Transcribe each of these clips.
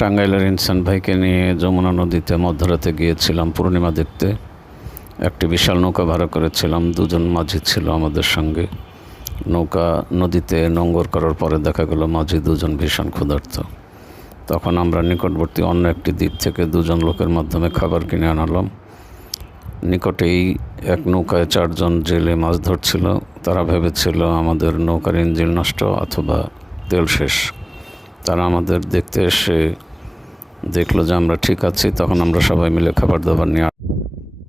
টাঙ্গাইলের ইনসান ভাইকে নিয়ে যমুনা নদীতে মধ্যরাতে গিয়েছিলাম পূর্ণিমা দেখতে। একটি বিশাল নৌকা ভাড়া করেছিলাম, দুজন মাঝি ছিল আমাদের সঙ্গে। নৌকা নদীতে নোঙর করার পরে দেখা গেল মাঝি দুজন ভীষণ ক্ষুধার্ত। তখন আমরা নিকটবর্তী অন্য একটি দ্বীপ থেকে দুজন লোকের মাধ্যমে খাবার কিনে আনালাম। নিকটেই এক নৌকায় 4 জন জেলে মাছ ধরছিল। তারা ভেবেছিল আমাদের নৌকার ইঞ্জিন নষ্ট অথবা তেল শেষ। তারা আমাদের দেখতে এসে দেখলো যে আমরা ঠিক আছি। তখন আমরা সবাই মিলে খাবার দাবার নিয়ে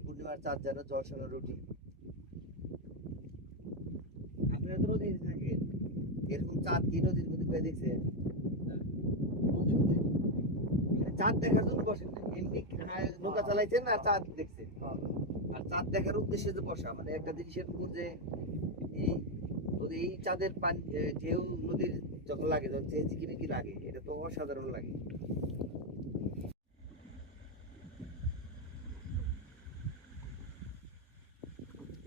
পূর্ণিমার চাঁদ যেন জলসানো রুটি। আপনারা তো নদীতে থাকেন, এরকম চাঁদ কি নদীর মধ্যে পেয়ে দেখছেন? চাঁদ দেখার জন্য বসেন না, এমনি নৌকা চালাইছেন আর চাঁদ দেখছেন। আর চাঁদ দেখার উদ্দেশ্যে যে বসা, মানে একটা জিনিসের উপর যে এই চাঁদের পানি ঢেউ নদীর যখন লাগে, যখন কি লাগে, এটা তো অসাধারণ লাগে।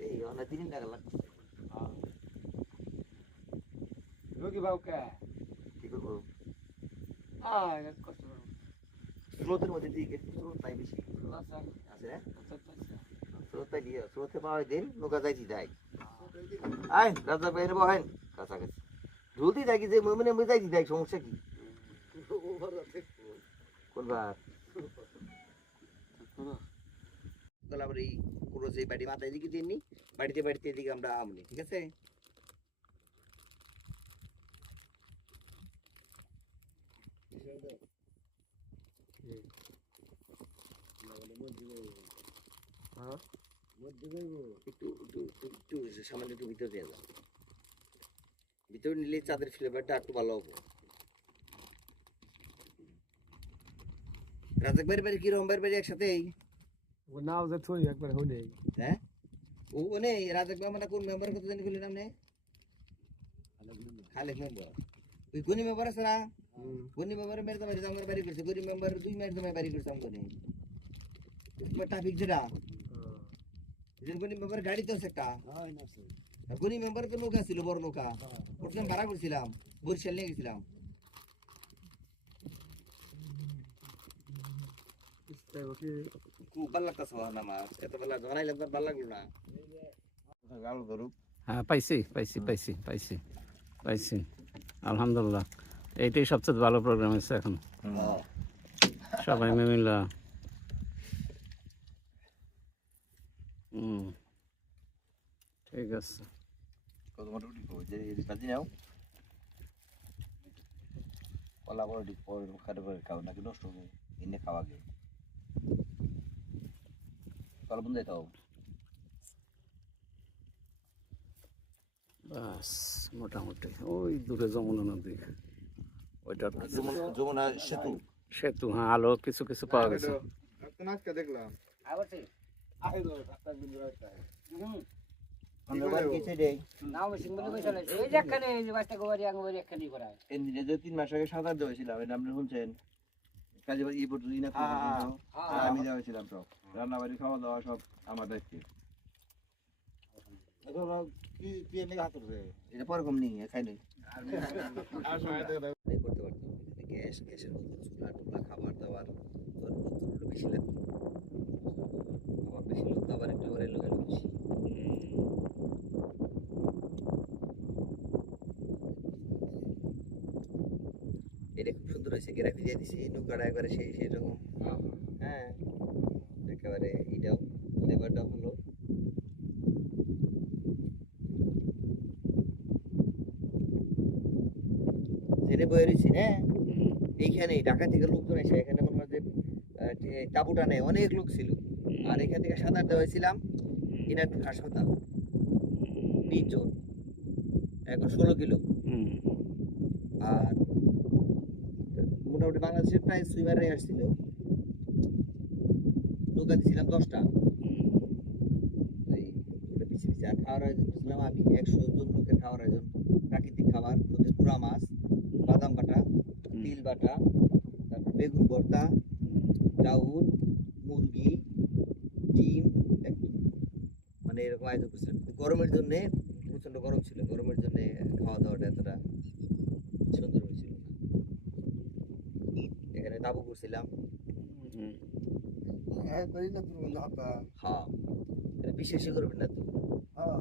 এই অনেক 3 টাকা লাগছে। রোগী বাবুকে কি করবো? কষ্ট স্রোতের মধ্যে দিকে একটু স্রোত নাই বেশি আছে না? স্রোত পাই দিয়ে স্রোতে পাওয়া দিন নৌকা যাইছি যাই। আয় রাজা বাইরে বহেন কাছাকাছি জলদি থাকি যে মানে আমি যাইছি যাই, সমস্যা কি? কোনবার আবার এই পুরো যে বাড়ি মাথায় দিকে দিননি, বাড়িতে বাড়িতে এদিকে আমরা আমনি, ঠিক আছে? একটু সামান্য একটু ভিতরে দিয়ে যাও, ভিতরে নিলে চাঁদের ফ্লেভারটা একটু ভালো হবে। রাজাক বাড়ির বাড়ি কি রম্বার বাড়ি একসাথে? ও নাও যে থই একবার হইলে হ্যাঁ ও মানে রাজাক বাবা মানে কোন মেম্বার কত জানি কইলেন আপনি? খালেক মেম্বার। ওই কোনি মেম্বার আছে না, কোনি মেম্বার মেরে তো আমার বাড়ি করছে, কোনি মেম্বার 2 মেরে তো বাড়ি করছে আমগনি ট্রাফিক যেটা যেন কোনি মেম্বার গাড়ি তো আছে একটা। আর কোনি মেম্বার তো নৌকা ছিল, বড় নৌকা, প্রথমে ভাড়া করছিলাম, বরিশাল নিয়ে গেছিলাম। খুব ভালো লাগতেছে না মাছ, এত বেলা ধরাইলে তো ভালো লাগলো না। গাল ধরুক। হ্যাঁ, পাইছি পাইছি পাইছি পাইছি পাইছি আলহামদুলিল্লাহ। এইটাই সবচেয়ে ভালো প্রোগ্রাম হয়েছে এখন, সবাই মিলে। ঠিক আছে। কত মোটা উঠি কই যে বাজি নাও কলা বড় ডিপ পর খাড়ে করে খাও নাকি নষ্ট হবে, এনে খাওয়া গে কলা বন্ধ খাও। বাস মোটামুটি ওই দূরে যমুনা নদী, ওইটা যমুনা সেতু সেতু। হ্যাঁ, আলো কিছু কিছু পাওয়া গেছে। দেখলাম তিন মাস আগে সাঁতার দেওয়াছিলাম, এটা আপনি শুনছেন? কাজে এই পর্যন্ত আমি দেওয়াছিলাম, সব রান্না বাড়ি খাওয়া দাওয়া সব আমার দায়িত্বে। এটা পরকম নেই খাই নাই করতে পারতাম। গ্যাস গ্যাসের মধ্যে চুলা টুলা খাবার দাবার বেশি লাগতো, আমার বেশি লোক আবার একটু করে লোকের বেশি। এটা খুব সুন্দর হয়েছে, গ্রাফি দিয়ে দিছি নৌকাটা একবারে সেই সেই রকম। হ্যাঁ একেবারে এটাও ফ্লেভারটাও হলো। জেনে বয়ে রয়েছি হ্যাঁ, এইখানে ঢাকা থেকে লোকজন এসে এখানে মনে হয় যে তাঁবুটা নেই, অনেক লোক ছিল। আর এখান থেকে সাঁতার দেওয়াইছিলাম ইনাটুর হাসপাতাল 20 জন, এখন 16 কিলো। আর মোটামুটি বাংলাদেশের প্রায় সুইমাররাই আসছিল, নৌকা দিয়েছিলাম 10টা। পিছিয়ে পিছিয়ে আর খাওয়ার আয়োজন করছিলাম আমি, 100 জন লোকের খাওয়ার আয়োজন। প্রাকৃতিক খাবার, নদীর পুরা মাছ, বাদাম বাটা, তিল বাটা, তারপর বেগুন ভর্তা, চাউল, মুরগি, ডিম, মানে এরকম আয়োজন করছিলাম। গরমের জন্য প্রচন্ড গরম ছিল, গরমের জন্য খাওয়া দাওয়াটা এতটা সুন্দর হয়েছিল। এখানে তাবু করছিলাম। হ্যাঁ তাই না তুমি লাতা হ্যাঁ এটা বিশ্বাসই করবেন না তো হ্যাঁ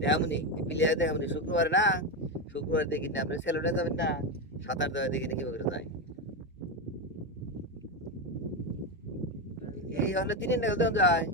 তেমনি প্লেয়ার তেমনি শুক্রবার না শুক্রবার দেখি না আপনি সেলুনে যাবেন না সাঁতার দেওয়া দেখি না কিভাবে যায় এই হলে 3 টাকা দেওয়া যায়